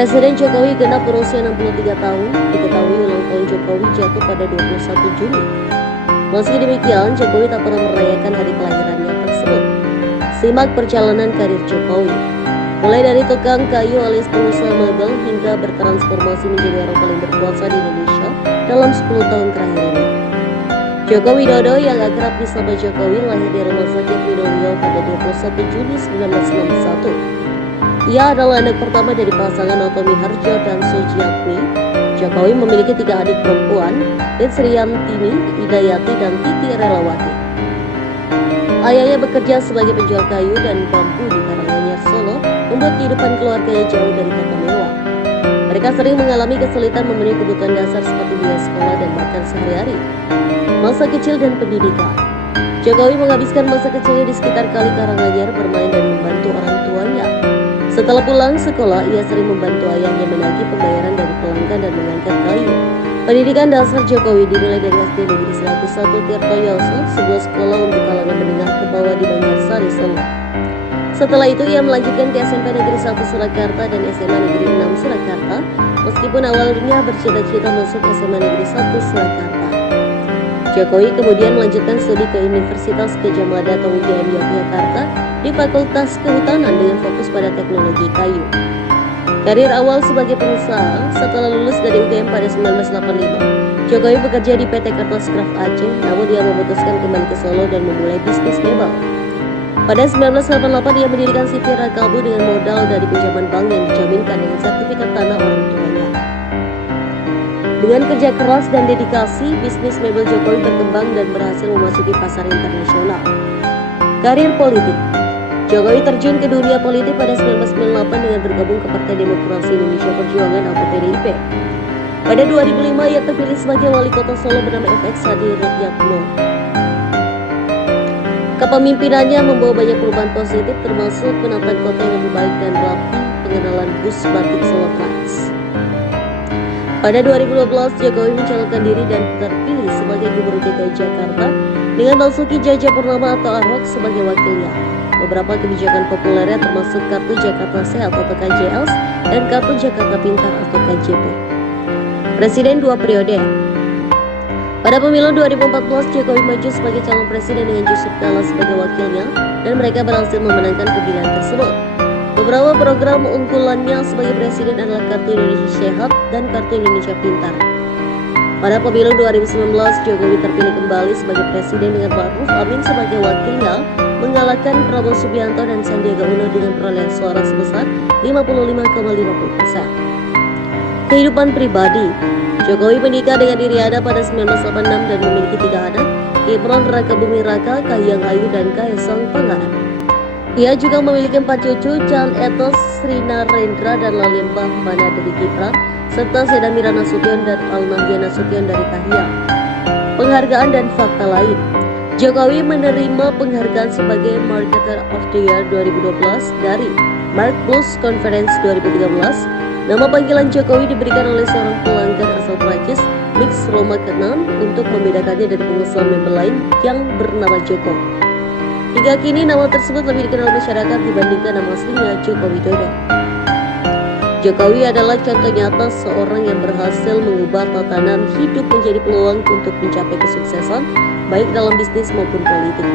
Presiden Jokowi genap berusia 63 tahun, diketahui ulang tahun Jokowi jatuh pada 21 Juni. Meski demikian, Jokowi tak pernah merayakan hari kelahirannya tersebut. Simak perjalanan karir Jokowi. Mulai dari tukang kayu alias pengusaha mebel hingga bertransformasi menjadi orang paling berkuasa di Indonesia dalam 10 tahun terakhir ini. Joko Widodo yang akrab disapa Jokowi lahir di Rumah Sakit Minulio pada 21 Juni 1961. Ia adalah anak pertama dari pasangan Otomi Harjo dan Sujiatmi. Jokowi memiliki 3 adik perempuan, Sriantini, Hidayati, dan Titi Relawati. Ayahnya bekerja sebagai penjual kayu dan bambu di Karanganyar, Solo, membuat kehidupan keluarganya jauh dari kata mewah. Mereka sering mengalami kesulitan memenuhi kebutuhan dasar seperti biaya sekolah dan makan sehari-hari. Masa kecil dan pendidikan. Jokowi menghabiskan masa kecilnya di sekitar Kali Karanganyar bermain dan membantu orang tuanya. Setelah pulang sekolah, ia sering membantu ayahnya menagih pembayaran dari pelanggan dan mengangkat kayu. Pendidikan dasar Jokowi dimulai dari SD Negeri 101 Tirtoyoso, sebuah sekolah untuk kalangan menengah ke bawah di Banjarsari, Solo. Setelah itu ia melanjutkan ke SMP Negeri 1 Surakarta dan SMA Negeri 6 Surakarta, meskipun awalnya bercita-cita masuk SMA Negeri 1 Surakarta. Jokowi kemudian melanjutkan studi ke Universitas Gadjah Mada atau UGM Yogyakarta di Fakultas Kehutanan dengan fokus pada teknologi kayu. Karir awal sebagai pengusaha, setelah lulus dari UGM pada 1985, Jokowi bekerja di PT Kertascraft Aceh, namun dia memutuskan kembali ke Solo dan memulai bisnis mebel. Pada 1988 dia mendirikan CV Rakabu dengan modal dari pinjaman bank yang dijaminkan dengan sertifikat tanah orang tuanya. Dengan kerja keras dan dedikasi, bisnis mebel Jokowi berkembang dan berhasil memasuki pasar internasional. Karir politik. Jokowi terjun ke dunia politik pada 1998 dengan bergabung ke Partai Demokrasi Indonesia Perjuangan atau PDIP. Pada 2005 ia terpilih sebagai wali kota Solo bernama FX Hadi Rutyatmo. Kepemimpinannya membawa banyak perubahan positif termasuk penataan kota yang lebih baik dan rapi, pengenalan bus batik Solo Trans. Pada 2012 Jokowi mencalonkan diri dan terpilih sebagai Gubernur DKI Jakarta dengan Basuki Cahayapurnama atau Ahok sebagai wakilnya. Beberapa kebijakan populernya termasuk Kartu Jakarta Sehat atau KJS dan Kartu Jakarta Pintar atau KJP. Presiden 2 periode. Pada pemilu 2014 Jokowi maju sebagai calon presiden dengan Yusuf Kala sebagai wakilnya dan mereka berhasil memenangkan pemilihan tersebut. Beberapa program unggulannya sebagai presiden adalah Kartu Indonesia Sehat dan Kartu Indonesia Pintar. Pada pemilu 2019 Jokowi terpilih kembali sebagai presiden dengan Ma'ruf Amin sebagai wakilnya, mengalahkan Prabowo Subianto dan Sandiaga Uno dengan perolehan suara sebesar 55,50%. Kehidupan pribadi. Jokowi menikah dengan Iriana pada 1986 dan memiliki 3 anak, Imron Raka Bumi Raka, Kahiyang Ayu, dan Kaisang Pangarep. Ia juga memiliki 4 cucu, Jan Etos, Rina Rendra, dan Lalimbah Mana dari Kipra, serta Sedamira Nasution dan Almahya Nasution dari Kahiyang. Penghargaan dan fakta lain. Jokowi menerima penghargaan sebagai Marketer of the Year 2012 dari Mark Plus Conference 2013. Nama panggilan Jokowi diberikan oleh seorang pelanggan asal Prancis, Mix Roma ke-6, untuk membedakannya dari pengusaha mebel lain yang bernama Joko. Hingga kini nama tersebut lebih dikenal masyarakat dibandingkan nama aslinya Joko Widodo. Jokowi adalah contoh nyata seorang yang berhasil mengubah tatanan hidup menjadi peluang untuk mencapai kesuksesan, baik dalam bisnis maupun politik.